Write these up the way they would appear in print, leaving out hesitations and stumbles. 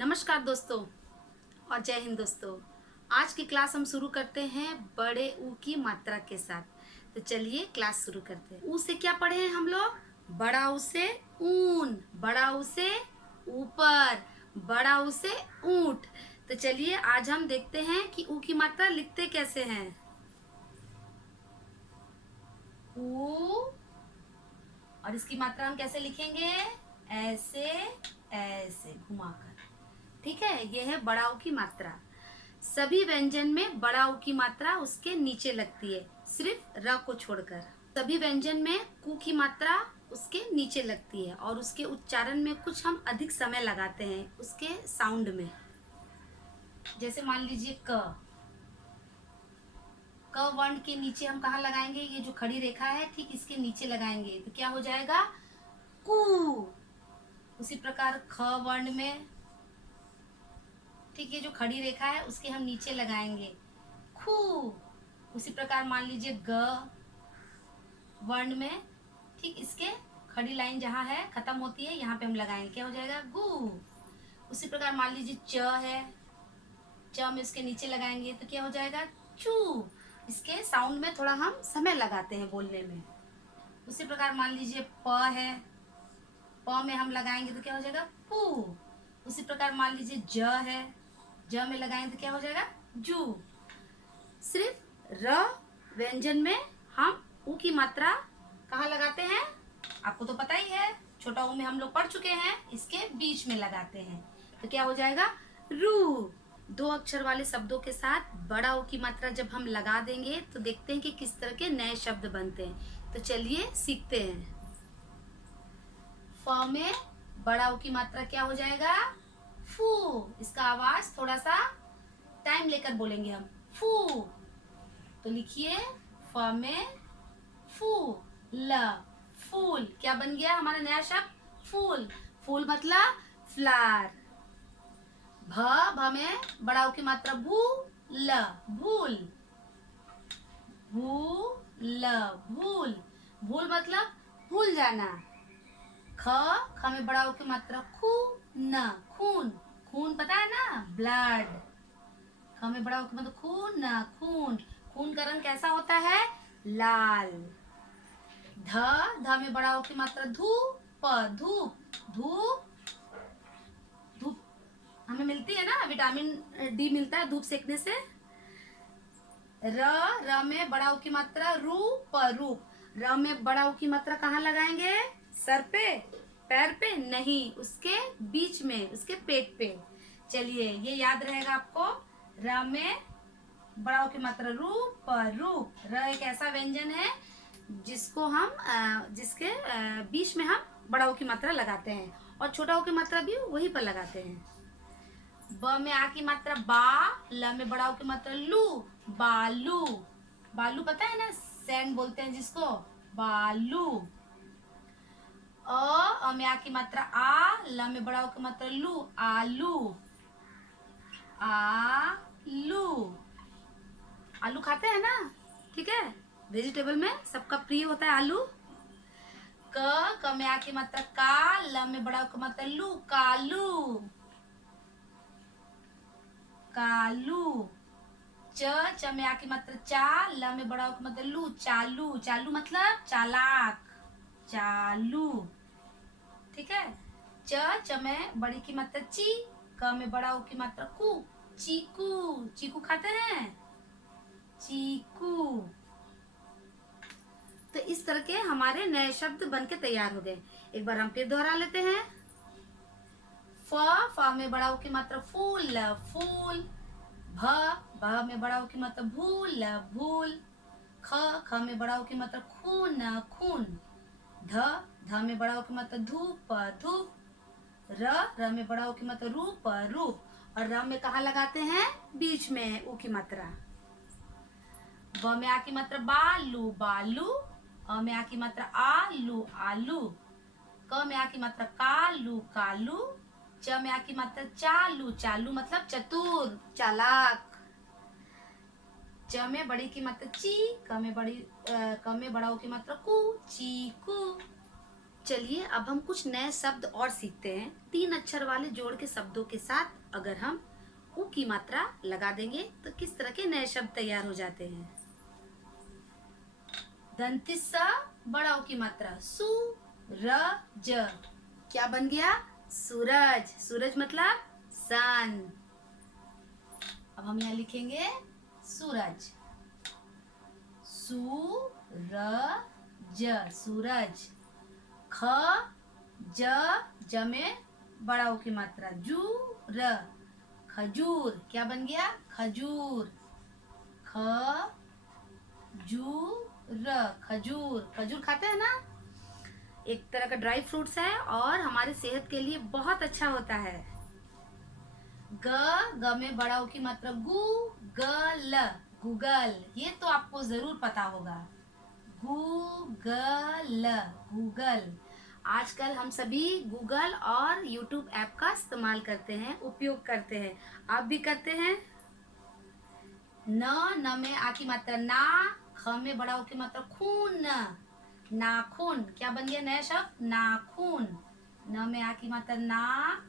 नमस्कार दोस्तों और जय हिंद दोस्तों। आज की क्लास हम शुरू करते हैं बड़े ऊ की मात्रा के साथ। तो चलिए क्लास शुरू करते हैं। ऊ से क्या पढ़े हैं हम लोग? बड़ा ऊ से ऊन, बड़ा ऊ से ऊपर, बड़ा ऊ से ऊंट। तो चलिए आज हम देखते हैं कि ऊ की मात्रा लिखते कैसे हैं। ऊ, और इसकी मात्रा हम कैसे लिखेंगे? ऐसे ऐसे घुमाकर। ठीक है, यह है बड़ा ऊ की मात्रा। सभी व्यंजन में बड़ा ऊ की मात्रा उसके नीचे लगती है, सिर्फ र को छोड़कर। सभी व्यंजन में कू की मात्रा उसके नीचे लगती है और उसके उच्चारण में कुछ हम अधिक समय लगाते हैं उसके साउंड में। जैसे मान लीजिए क वर्ण के नीचे हम कहाँ लगाएंगे? ये जो खड़ी रेखा है ठीक इसके नीचे लगाएंगे तो क्या हो जाएगा? कू। उसी प्रकार ख वर्ण में ठीक, ये जो खड़ी रेखा है उसके हम नीचे लगाएंगे खू। उसी प्रकार मान लीजिए ग वर्ण में ठीक इसके खड़ी लाइन जहाँ है खत्म होती है यहाँ पे हम लगाएंगे, क्या हो जाएगा? गु। उसी प्रकार मान लीजिए च है, च में इसके नीचे लगाएंगे तो क्या हो जाएगा? चू। इसके साउंड में थोड़ा हम समय लगाते हैं बोलने में। उसी प्रकार मान लीजिए प है, प में हम लगाएंगे तो क्या हो जाएगा? पू। उसी प्रकार मान लीजिए ज है, ज में लगाएंगे तो क्या हो जाएगा? जू। सिर्फ र व्यंजन में हम ऊ की मात्रा कहाँ लगाते हैं? आपको तो पता ही है, छोटा ऊ में हम लोग पढ़ चुके हैं, इसके बीच में लगाते हैं तो क्या हो जाएगा? रू। दो अक्षर वाले शब्दों के साथ बड़ा ऊ की मात्रा जब हम लगा देंगे तो देखते हैं कि किस तरह के नए शब्द बनते हैं। तो चलिए सीखते हैं। फ में बड़ा ऊ की मात्रा क्या हो जाएगा? फू। इसका आवाज थोड़ा सा टाइम लेकर बोलेंगे हम, फू। तो लिखिए फ में फू, ल, फूल। क्या बन गया हमारा नया शब्द? फूल। फूल मतलब फ्लावर। भ में बड़ा ऊ की मात्रा भू, ल, भूल। भू ल, भूल। भूल मतलब भूल जाना। ख में बड़ा ऊ की मात्रा खू, न, खून। खून पता है ना? ब्लड। ख में बड़ा ऊ की मात्रा खून, न, खून। खून का रंग कैसा होता है? लाल। ध में बड़ा ऊ की मात्रा धूप, धूप। धूप, धूप हमें मिलती है ना, विटामिन डी मिलता है धूप सेकने से। र में बड़ा ऊ की मात्रा रूप, रूप। र में बड़ा ऊ की मात्रा कहाँ लगाएंगे? सर पे, पैर पे नहीं, उसके बीच में, उसके पेट पे। चलिए ये याद रहेगा आपको। र में बड़ा ऊ की मात्रा रूप, रूप। र एक ऐसा व्यंजन है जिसको हम जिसके बीच में हम बड़ा ऊ की मात्रा लगाते हैं और छोटा ऊ की मात्रा भी वहीं पर लगाते हैं। ब में आ की मात्रा बा, ल में बड़ा ऊ की मात्रा लू, बालू। बालू पता है ना, सैंड बोलते हैं जिसको, बालू। अ में आ की मात्रा आ, ल में बड़ा ऊ की मात्रा लू, आलू, आलू। आलू खाते हैं ना? ठीक है, वेजिटेबल में सबका प्रिय होता है आलू। क में आ की मात्रा का, ल में बड़ा ऊ की मात्रा लू, कालू, कालू। च में आ की मात्रा चा, ल में बड़ा ऊ की मात्रा लू, चालू। चालू मतलब चालाक, चालू। ठीक है। च में बड़ी की मात्रा ची, क में बड़ा ऊ की मात्रा कू, चीकू। चीकू खाते हैं? चीकू। तो इस तरह के हमारे नए शब्द बन के तैयार हो गए। एक बार हम फिर दोहरा लेते हैं। फ में बड़ा ऊ की मात्रा फूल, फूल। भ में बड़ा ऊ की मात्रा भूल, भूल। ख में बड़ा ऊ की मात्रा खून, खून। ध में बड़ा ऊ की मात्रा धूप, धूप। र में बड़ा ऊ की मात्रा रूप, रूप। और र में कहाँ लगाते हैं? बीच में ऊ की मात्रा। ब में आ की मात्रा बालू, बालू। अ में आ की मात्रा आलू, आलू। क में आ की मात्रा कालू, कालू। च में आ की मात्रा चालू, चालू मतलब चतुर, चालाक। च में बड़ी की मात्रा ची, क में बड़ा ऊ की मात्रा कू, चीकू। चलिए अब हम कुछ नए शब्द और सीखते हैं। 3 अक्षर वाले जोड़ के शब्दों के साथ अगर हम उ की मात्रा लगा देंगे तो किस तरह के नए शब्द तैयार हो जाते हैं। दंतिस सा बड़ा उ की मात्रा सूरज, क्या बन गया? सूरज। सूरज मतलब सन। अब हम यहाँ लिखेंगे सूरज, सूरज, सूरज। ख ज में बड़ा उ की मात्रा जूर, खजूर, क्या बन गया? खजूर। खजूर, खजूर। खजूर खाते हैं ना, एक तरह का ड्राई फ्रूट्स है और हमारे सेहत के लिए बहुत अच्छा होता है। ग में बड़ा उ की मात्रा गूगल, गूगल। ये तो आपको जरूर पता होगा, गूगल, गूगल। आजकल हम सभी गूगल और यूट्यूब ऐप का इस्तेमाल करते हैं, उपयोग करते हैं। आप भी करते हैं। न में आ की मात्रा ना, ख में बड़ा उ की मात्रा खून, नाखून। क्या बन गया नया शब्द? नाखून। न में आ की मात्रा ना,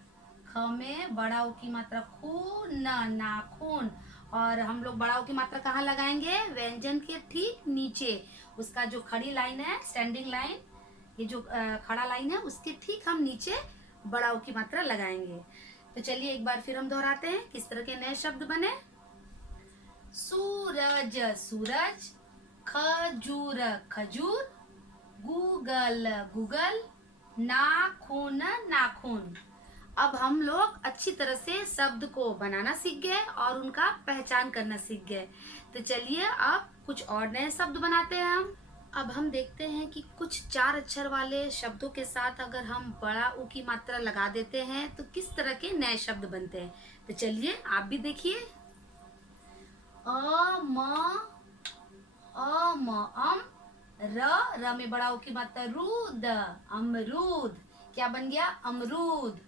ख में बड़ा उ की मात्रा खून, नाखून। और हम लोग बड़ा उ की मात्रा कहाँ लगाएंगे? व्यंजन के ठीक नीचे, उसका जो खड़ी लाइन है, स्टैंडिंग लाइन, ये जो खड़ा लाइन है, उसके ठीक हम नीचे बड़ा उ की मात्रा लगाएंगे। तो चलिए एक बार फिर हम दोहराते हैं किस तरह के नए शब्द बने। सूरज, सूरज। खजूर, खजूर। Google, Google. नाखून, नाखून। अब हम लोग अच्छी तरह से शब्द को बनाना सीख गए और उनका पहचान करना सीख गए। तो चलिए अब कुछ और नए शब्द बनाते हैं हम। अब हम देखते हैं कि कुछ 4 अक्षर वाले शब्दों के साथ अगर हम बड़ा उ की मात्रा लगा देते हैं तो किस तरह के नए शब्द बनते हैं। तो चलिए आप भी देखिए। अम, अम। र में बड़ा उ की मात्रा रूद, अमरूद। क्या बन गया? अमरूद।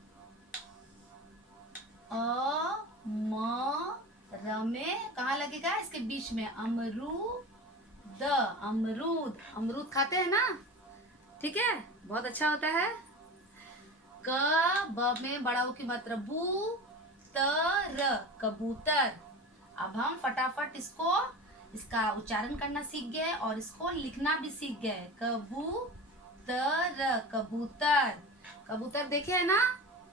र में कहाँ लगेगा? इसके बीच में, अमरूद, अमरूद। अमरूद खाते हैं ना, ठीक है, बहुत अच्छा होता है। ब में बड़ा उ की मात्रा बू, कबूतर। अब हम फटाफट इसका उच्चारण करना सीख गए और इसको लिखना भी सीख गए। कबूतर, कबूतर। कबूतर देखे है ना,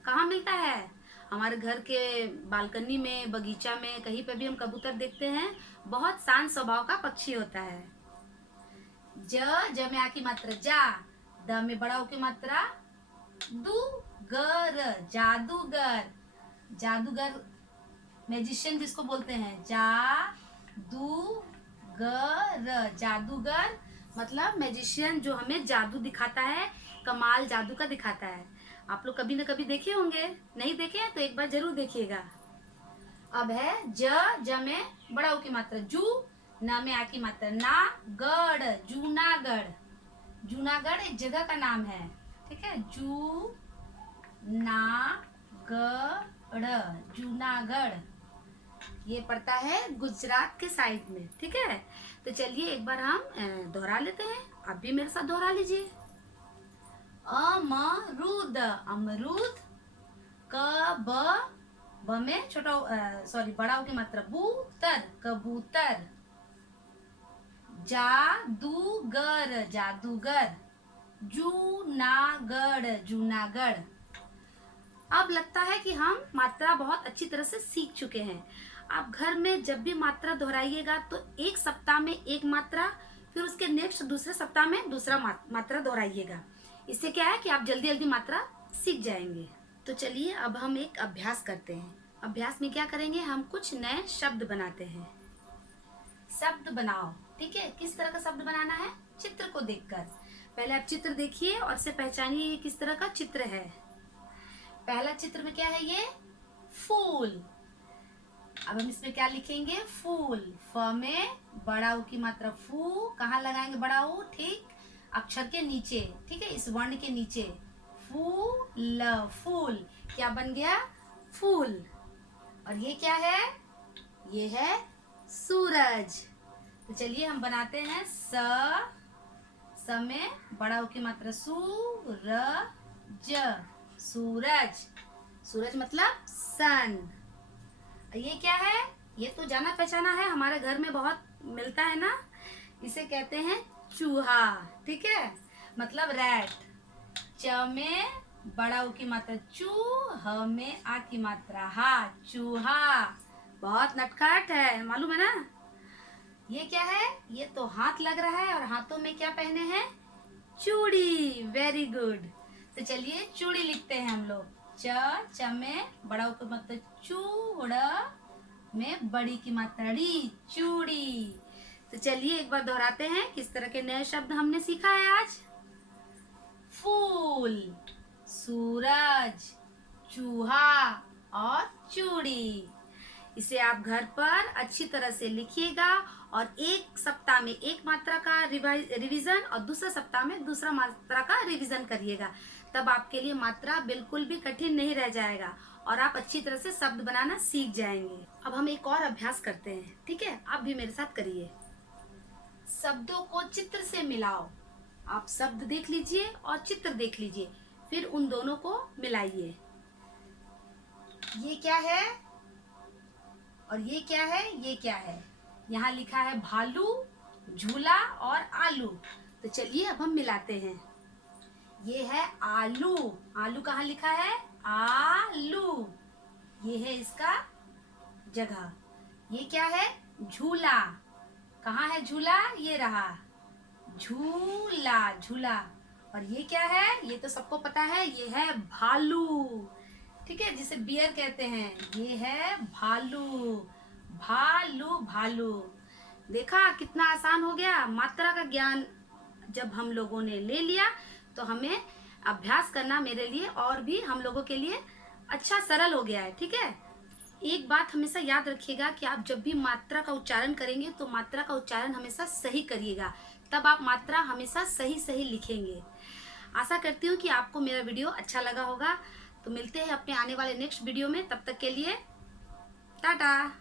कहाँ मिलता है? हमारे घर के बालकनी में, बगीचा में, कहीं पे भी हम कबूतर देखते हैं। बहुत शांत स्वभाव का पक्षी होता है। ज में आ की मात्रा जा, द में बड़ा उ की मात्रा दुगर, जादूगर। जादूगर, मैजिशियन जिसको बोलते हैं, जादूगर, जादूगर मतलब मैजिशियन जो हमें जादू दिखाता है, कमाल जादू का दिखाता है। आप लोग कभी न कभी देखे होंगे, नहीं देखे हैं तो एक बार जरूर देखिएगा। अब है ज में बड़ा उ की मात्रा जू, न में आ की मात्रा ना, गढ़, जूनागढ़। जूनागढ़ एक जगह का नाम है, ठीक है, जूनागढ़। ये पड़ता है गुजरात के साइड में, ठीक है। तो चलिए एक बार हम दोहरा लेते हैं, आप भी मेरे साथ दोहरा लीजिए। अमरूद, अमरूद। ब में बड़ा उ की मात्रा बूतर, कबूतर। जादूगर, जादूगर। जूनागढ़, जूनागढ़। अब लगता है कि हम मात्रा बहुत अच्छी तरह से सीख चुके हैं। आप घर में जब भी मात्रा दोहराइएगा तो एक सप्ताह में एक मात्रा, फिर उसके नेक्स्ट दूसरे सप्ताह में दूसरा मात्रा दोहराइएगा। इससे क्या है कि आप जल्दी जल्दी मात्रा सीख जाएंगे। तो चलिए अब हम एक अभ्यास करते हैं। अभ्यास में क्या करेंगे, हम कुछ नए शब्द बनाते हैं। शब्द बनाओ, ठीक है। किस तरह का शब्द बनाना है? चित्र को देखकर। पहले आप चित्र देखिए और इसे पहचानिए ये किस तरह का चित्र है। पहला चित्र में क्या है? ये फूल। अब हम इसमें क्या लिखेंगे? फूल। फ में बड़ा उ की मात्रा फू, कहाँ लगाएंगे बड़ा उ? ठीक अक्षर के नीचे, ठीक है, इस वर्ण के नीचे। फूल, फूल। क्या बन गया? फूल। और ये क्या है? ये है सूरज। तो चलिए हम बनाते हैं स में बड़ा उ की मात्रा सूरज, सूरज, सूरज मतलब सन। ये क्या है? ये तो जाना पहचाना है, हमारे घर में बहुत मिलता है ना। इसे कहते हैं चूहा, ठीक है, मतलब रैट। च में बड़ा उ की मात्रा चू, ह में आ की मात्रा हा, चूहा। बहुत नटखट है, मालूम है ना। ये क्या है? ये तो हाथ लग रहा है और हाथों में क्या पहने हैं? चूड़ी। Very good. तो चलिए चूड़ी लिखते हैं हम लोग। च में बड़ा उ की मात्रा चूड़, में बड़ी की मात्रा ड़ी, चूड़ी। तो चलिए एक बार दोहराते हैं किस तरह के नए शब्द हमने सीखा है आज। फूल, सूरज, चूहा और चूड़ी। इसे आप घर पर अच्छी तरह से लिखिएगा और एक सप्ताह में एक मात्रा का रिवीजन और दूसरा सप्ताह में दूसरा मात्रा का रिवीजन करिएगा। तब आपके लिए मात्रा बिल्कुल भी कठिन नहीं रह जाएगा और आप अच्छी तरह से शब्द बनाना सीख जाएंगे। अब हम एक और अभ्यास करते हैं, ठीक है? आप भी मेरे साथ करिए। शब्दों को चित्र से मिलाओ। आप शब्द देख लीजिए और चित्र देख लीजिए, फिर उन दोनों को मिलाइए। ये क्या है और ये क्या है? ये क्या है? यहाँ लिखा है भालू, झूला और आलू। तो चलिए अब हम मिलाते हैं। ये है आलू। आलू कहाँ लिखा है? आलू। ये है इसका जगह। ये क्या है? झूला। कहाँ है झूला? ये रहा झूला, झूला। और ये क्या है? ये तो सबको पता है, ये है भालू, ठीक है, जिसे बियर कहते हैं। ये है भालू, भालू, भालू। देखा कितना आसान हो गया। मात्रा का ज्ञान जब हम लोगों ने ले लिया तो हमें अभ्यास करना मेरे लिए और भी हम लोगों के लिए अच्छा सरल हो गया है, ठीक है। एक बात हमेशा याद रखिएगा कि आप जब भी मात्रा का उच्चारण करेंगे तो मात्रा का उच्चारण हमेशा सही करिएगा, तब आप मात्रा हमेशा सही सही लिखेंगे। आशा करती हूँ कि आपको मेरा वीडियो अच्छा लगा होगा। तो मिलते हैं अपने आने वाले नेक्स्ट वीडियो में, तब तक के लिए टाटा।